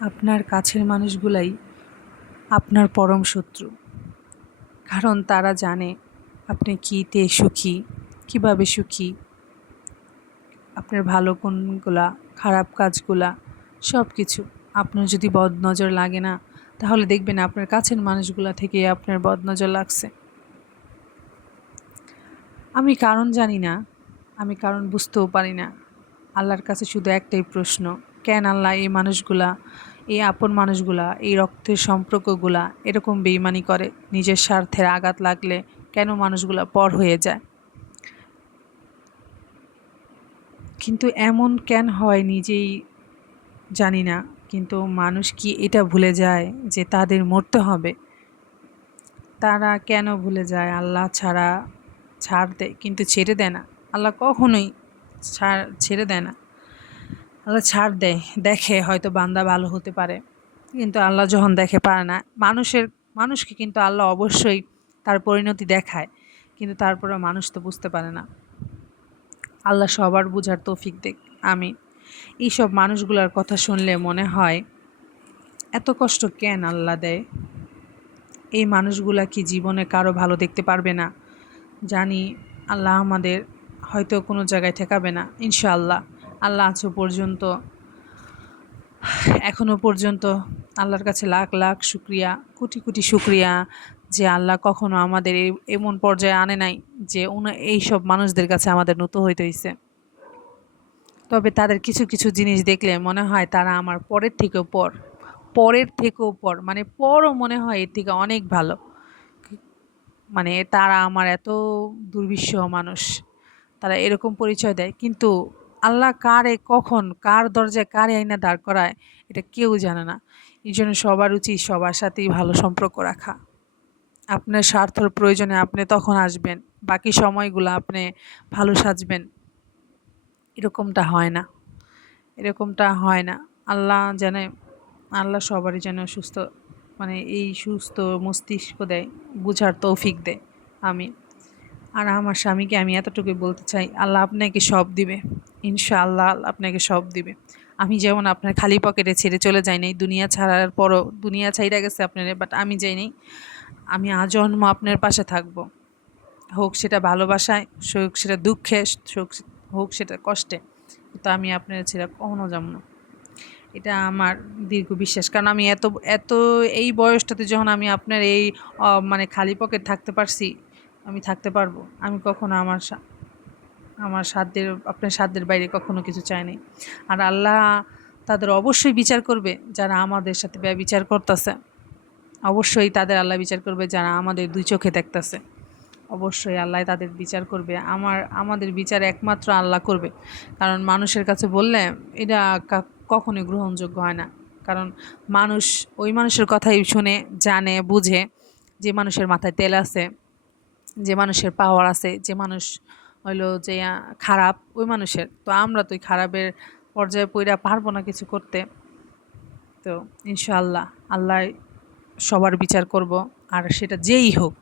আপনার কাছের মানুষগুলাই আপনার পরম শত্রু। কারণ তারা জানে আপনি কীতে সুখী, কীভাবে সুখী। আপনার ভালো কোনগুলা খারাপ কাজগুলা সব কিছু আপনার যদি বদনজর লাগে না, তাহলে দেখবেন আপনার কাছের মানুষগুলা থেকে আপনার বদনজর লাগছে। আমি কারণ জানি না, আমি কারণ বুঝতেও পারি না। আল্লাহর কাছে শুধু একটাই প্রশ্ন কেন আল্লাহ এই মানুষগুলা, এই আপন মানুষগুলা, এই রক্তের সম্পর্কগুলা এরকম বেইমানি করে? নিজের স্বার্থের আঘাত লাগলে কেন মানুষগুলা পর হয়ে যায়? কিন্তু এমন কেন হয় নিজেই জানি না, কিন্তু মানুষ কি এটা ভুলে যায় যে তাদের মরতে হবে? তারা কেন ভুলে যায়? আল্লাহ ছাড়া ছাড় দেয় কিন্তু ছেড়ে দেয় না। আল্লাহ কখনোই ছাড়, ছেড়ে দেয় না। আল্লাহ ছাড় দেয়, দেখে হয়তো বান্দা ভালো হতে পারে। কিন্তু আল্লাহ যখন দেখে পারে না, মানুষের, মানুষকে কিন্তু আল্লাহ অবশ্যই তার পরিণতি দেখায়, কিন্তু তারপরে মানুষ তো বুঝতে পারে না। আল্লাহ সবার বুঝার তৌফিক দেখ আমি এইসব মানুষগুলোর কথা শুনলে মনে হয়, এত কষ্ট কেন আল্লাহ দেয়? এই মানুষগুলা কি জীবনে কারও ভালো দেখতে পারবে না? জানি আল্লাহ আমাদের হয়তো কোনো জায়গায় ঠেকাবে না, ইনশাআল্লাহ। আল্লাহ আছো পর্যন্ত। এখনও পর্যন্ত আল্লাহর কাছে লাখ লাখ শুক্রিয়া, কোটি কোটি শুক্রিয়া যে আল্লাহ কখনো আমাদের এমন পর্যায়ে আনে নাই যে উনি এইসব মানুষদের কাছে আমাদের নত হইতে হয়েছে তবে তাদের কিছু কিছু জিনিস দেখলে মনে হয় তারা আমার পরের থেকেও পর, পরের থেকেও পর মানে পরও মনে হয় এর থেকে অনেক ভালো। মানে তারা আমার এত দুর্বিশ্ব মানুষ, তারা এরকম পরিচয় দেয়। কিন্তু আল্লাহ কারে কখন, কার দরজায় কারে আইনা দাঁড় করায়, এটা কেউ জানে না। এই জন্য সবার উচিত সবার সাথেই ভালো সম্পর্ক রাখা। আপনার স্বার্থর প্রয়োজনে আপনি তখন আসবেন, বাকি সময়গুলো আপনি ভালো সাজবেন। এরকমটা হয় না। এরকমটা হয় না। আল্লাহ জানে আল্লাহ সবারই যেন সুস্থ মানে এই সুস্থ মস্তিষ্ক দেয়, বুঝার তৌফিক দেয়। আমি আর আমার স্বামীকে আমি এতটুকুই বলতে চাই, আল্লাহ আপনাকে সব দিবে। ইনশাআল্লাহ আপনাকে সব দিবে। আমি যেমন আপনার খালি পকেটে ছেড়ে চলে যাই নাই, দুনিয়া ছাড়ার পরও, দুনিয়া ছাইরা গেছে আপনার বাট আমি যাই নাই। আমি আজন্ম আপনার পাশে থাকব। হোক সেটা ভালোবাসায়, হোক সেটা দুঃখে, হোক সেটা কষ্টে, কিন্তু আমি আপনার ছেড়ে কখনো যাব না। এটা আমার দীর্ঘ বিশ্বাস। কারণ আমি এত এত এই বয়সটাতে যখন আমি আপনার এই মানে খালি পকেট থাকতে পারছি আমি থাকতে পারব। আমি কখনো আমার আমার সাধ্যের, আপনার সাধ্যের বাইরে কখনো কিছু চাইনি আর আল্লাহ তাদের অবশ্যই বিচার করবে যারা আমাদের সাথে বিচার করতেছে। অবশ্যই তাদের আল্লাহ বিচার করবে যারা আমাদের দুই চোখে দেখতেছে। অবশ্যই আল্লাহ তাদের বিচার করবে। আমার, আমাদের বিচার একমাত্র আল্লাহ করবে। কারণ মানুষের কাছে বললে এটা কখনোই গ্রহণযোগ্য হয় না। কারণ মানুষ, ওই মানুষের কথাই শুনে, জানে, বুঝে যে মানুষের মাথায় তেল আছে। যে মানুষের পাওয়ার আছে, যে মানুষ হইল যে খারাপ, ওই মানুষের। তো আমরা তো ওই খারাপের পর্যায়ে পইরা পারব না কিছু করতে। তো ইনশাআল্লাহ আল্লাহ সবার বিচার করব, আর সেটা যেই হোক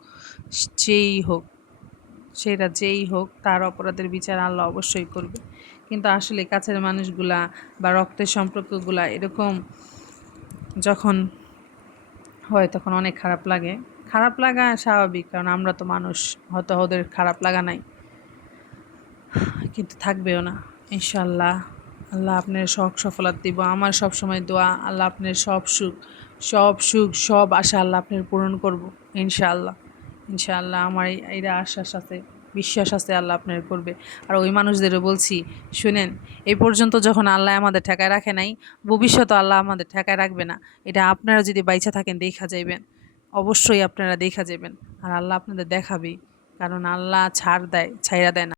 যেই হোক, সেটা যেই হোক, তার অপরাধের বিচার আল্লাহ অবশ্যই করবে। কিন্তু আসলে কাছের মানুষগুলা বা রক্তের সম্পর্কগুলা এরকম যখন হয়, তখন অনেক খারাপ লাগে। খারাপ লাগা স্বাভাবিক, কারণ আমরা তো মানুষ, হয়তো ওদের খারাপ লাগা নাই। কিন্তু থাকবেও না। ইনশাল্লাহ আল্লাহ আপনার শখ সফলতা দিব। আমার সব সময় দোয়া, আল্লাহ আপনার সব সুখ সব সুখ, সব আশা আল্লাহ আপনার পূরণ করব, ইনশাআল্লাহ। ইনশাআল্লাহ, আমার এইটা আশ্বাস আছে, বিশ্বাস আছে আল্লাহ আপনার করবে। আর ওই মানুষদেরও বলছি, শুনেন, এই পর্যন্ত যখন আল্লাহ আমাদের ঠেকায় রাখে নাই ভবিষ্যৎ আল্লাহ আমাদের ঠেকায় রাখবে না। এটা আপনারা যদি বাইচা থাকেন, দেখা যাইবেন অবশ্যই আপনারা দেখা যাবেন। আর আল্লাহ আপনাদের দেখাবেই। কারণ আল্লাহ ছাড় দেয় ছাইরা দেয় না।